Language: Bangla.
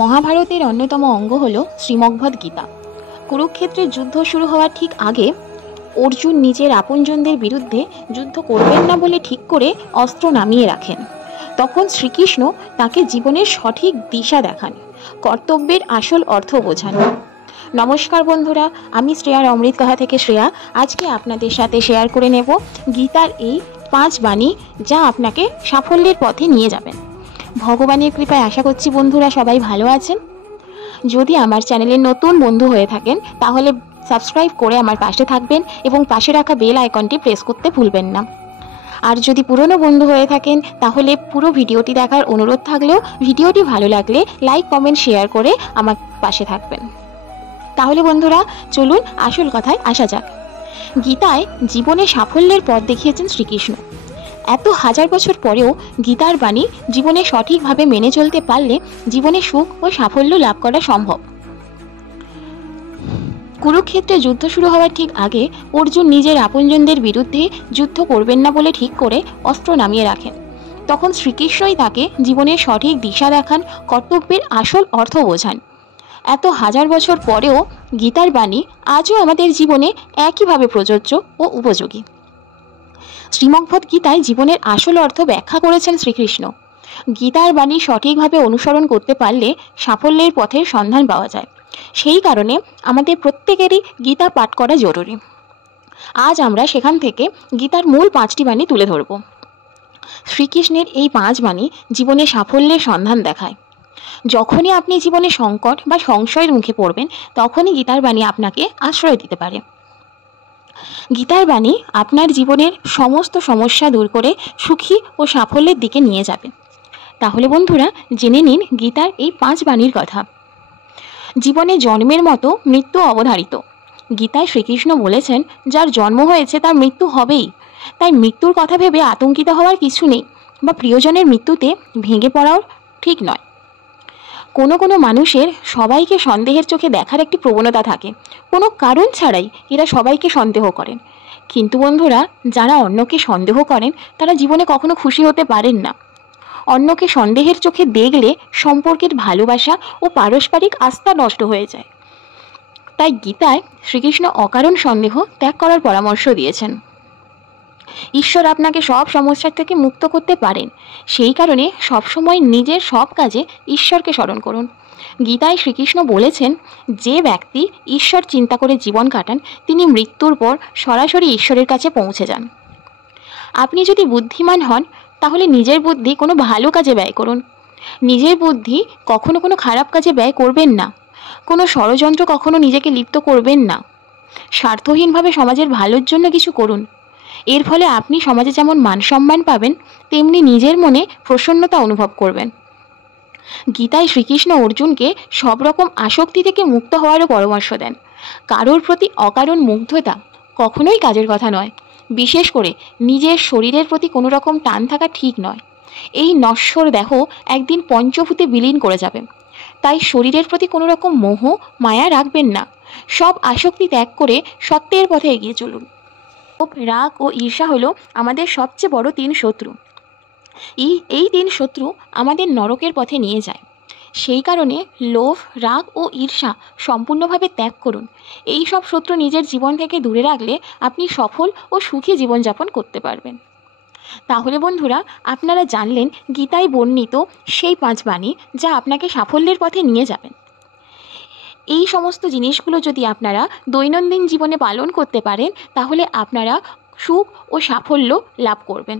মহাভারতের অন্যতম অঙ্গ হল শ্রীমদ্ভগবদ্ গীতা। কুরুক্ষেত্রের যুদ্ধ শুরু হওয়ার ঠিক আগে অর্জুন নিজের আপনজনদের বিরুদ্ধে যুদ্ধ করবেন না বলে ঠিক করে অস্ত্র নামিয়ে রাখেন। তখন শ্রীকৃষ্ণ তাকে জীবনের সঠিক দিশা দেখান, কর্তব্যের আসল অর্থ বোঝান। নমস্কার বন্ধুরা, আমি শ্রেয়ার অমৃত কথা থেকে শ্রেয়া। আজকে আপনাদের সাথে শেয়ার করে নেব গীতার এই 5 বাণী, যা আপনাকে সাফল্যের পথে নিয়ে যাবেন। ভগবানের কৃপায় আশা করছি বন্ধুরা সবাই ভালো আছেন। যদি আমার চ্যানেলের নতুন বন্ধু হয়ে থাকেন তাহলে সাবস্ক্রাইব করে আমার পাশে থাকবেন এবং পাশে রাখা বেল আইকনটি প্রেস করতে ভুলবেন না। আর যদি পুরনো বন্ধু হয়ে থাকেন তাহলে পুরো ভিডিওটি দেখার অনুরোধ থাকলেও ভিডিওটি ভালো লাগলে লাইক, কমেন্ট, শেয়ার করে আমার পাশে থাকবেন। তাহলে বন্ধুরা চলুন আসল কথায় আসা যাক। গীতায় জীবনে সাফল্যের পথ দেখিয়েছেন শ্রীকৃষ্ণ। এত হাজার বছর পরেও গীতার বাণী জীবনে সঠিকভাবে মেনে চলতে পারলে জীবনে সুখ ও সাফল্য লাভ করা সম্ভব। কুরুক্ষেত্রে যুদ্ধ শুরু হওয়ার ঠিক আগে অর্জুন নিজের আপনজনদের বিরুদ্ধে যুদ্ধ করবেন না বলে ঠিক করে অস্ত্র নামিয়ে রাখেন। তখন শ্রীকৃষ্ণই তাকে জীবনের সঠিক দিশা দেখান, কর্তব্যের আসল অর্থ বোঝান। এত হাজার বছর পরেও গীতার বাণী আজও আমাদের জীবনে একইভাবে প্রযোজ্য ও উপযোগী। শ্রীমদ্ভগবদ্ গীতায় জীবনের আসল অর্থ ব্যাখ্যা করেছেন শ্রীকৃষ্ণ। গীতার বাণী সঠিকভাবে অনুসরণ করতে পারলে সাফল্যের পথের সন্ধান পাওয়া যায়। সেই কারণে আমাদের প্রত্যেকেরই গীতা পাঠ করা জরুরি। আজ আমরা সেখান থেকে গীতার মূল 5টি বাণী তুলে ধরব। শ্রীকৃষ্ণের এই 5 বাণী জীবনে সাফল্যের সন্ধান দেখায়। যখনই আপনি জীবনে সংকট বা সংশয়ের মুখে পড়বেন তখনই গীতার বাণী আপনাকে আশ্রয় দিতে পারে। গীতার বাণী আপনার জীবনের সমস্ত সমস্যা দূর করে সুখী ও সাফল্যের দিকে নিয়ে যাবে। তাহলে বন্ধুরা জেনে নিন গীতার এই 5 বাণীর কথা। জীবনে জন্মের মতো মৃত্যু অবধারিত। গীতায় শ্রীকৃষ্ণ বলেছেন, যার জন্ম হয়েছে তার মৃত্যু হবেই। তাই মৃত্যুর কথা ভেবে আতঙ্কিত হওয়ার কিছু নেই, বা প্রিয়জনের মৃত্যুতে ভেঙে পড়াও ঠিক নয়। কোনো মানুষের সবাইকে সন্দেহের চোখে দেখার একটি প্রবণতা থাকে। কোনো কারণ ছাড়াই এরা সবাইকে সন্দেহ করেন। কিন্তু বন্ধুরা, যারা অন্যকে সন্দেহ করেন তারা জীবনে কখনো খুশি হতে পারেন না। অন্যকে সন্দেহের চোখে দেখলে সম্পর্কের ভালোবাসা ও পারস্পরিক আস্থা নষ্ট হয়ে যায়। তাই গীতায় শ্রীকৃষ্ণ অকারণ সন্দেহ ত্যাগ করার পরামর্শ দিয়েছেন। ঈশ্বর আপনাকে সব সমস্যা থেকে মুক্ত করতে পারেন। সেই কারণে সবসময় নিজের সব কাজে ঈশ্বরকে স্মরণ করুন। গীতায় শ্রীকৃষ্ণ বলেছেন, যে ব্যক্তি ঈশ্বর চিন্তা করে জীবন কাটান তিনি মৃত্যুর পর সরাসরি ঈশ্বরের কাছে পৌঁছে যান। আপনি যদি বুদ্ধিমান হন তাহলে নিজের বুদ্ধি কোনো ভালো কাজে ব্যয় করুন। নিজের বুদ্ধি কখনো কোনো খারাপ কাজে ব্যয় করবেন না। কোনো ষড়যন্ত্র কখনো নিজেকে লিপ্ত করবেন না। স্বার্থহীনভাবে সমাজের ভালোর জন্য কিছু করুন। এর ফলে আপনি সমাজে যেমন মান সম্মান পাবেন তেমনি নিজের মনে প্রসন্নতা অনুভব করবেন। গীতায় শ্রীকৃষ্ণ অর্জুনকে সব রকম আসক্তি থেকে মুক্ত হওয়ারও পরামর্শ দেন। কারোর প্রতি অকারণ মুগ্ধতা কখনোই কাজের কথা নয়। বিশেষ করে নিজের শরীরের প্রতি কোনো রকম টান থাকা ঠিক নয়। এই নশ্বর দেহ একদিন পঞ্চভূতে বিলীন করে যাবে। তাই শরীরের প্রতি কোনো রকম মোহ মায়া রাখবেন না। সব আসক্তি ত্যাগ করে সত্যের পথে এগিয়ে চলুন। লোভ, রাগ ও ঈর্ষা হলো আমাদের সবচেয়ে বড় 3 শত্রু। এই 3 শত্রু আমাদের নরকের পথে নিয়ে যায়। সেই কারণে লোভ, রাগ ও ঈর্ষা সম্পূর্ণভাবে ত্যাগ করুন। এই সব শত্রু নিজের জীবন থেকে দূরে রাখলে আপনি সফল ও সুখী জীবনযাপন করতে পারবেন। তাহলে বন্ধুরা আপনারা জানলেন গীতায় বর্ণিত সেই 5 বাণী যা আপনাকে সাফল্যের পথে নিয়ে যাবেন। এই সমস্ত জিনিসগুলো যদি আপনারা দৈনন্দিন জীবনে পালন করতে পারেন তাহলে আপনারা সুখ ও সাফল্য লাভ করবেন।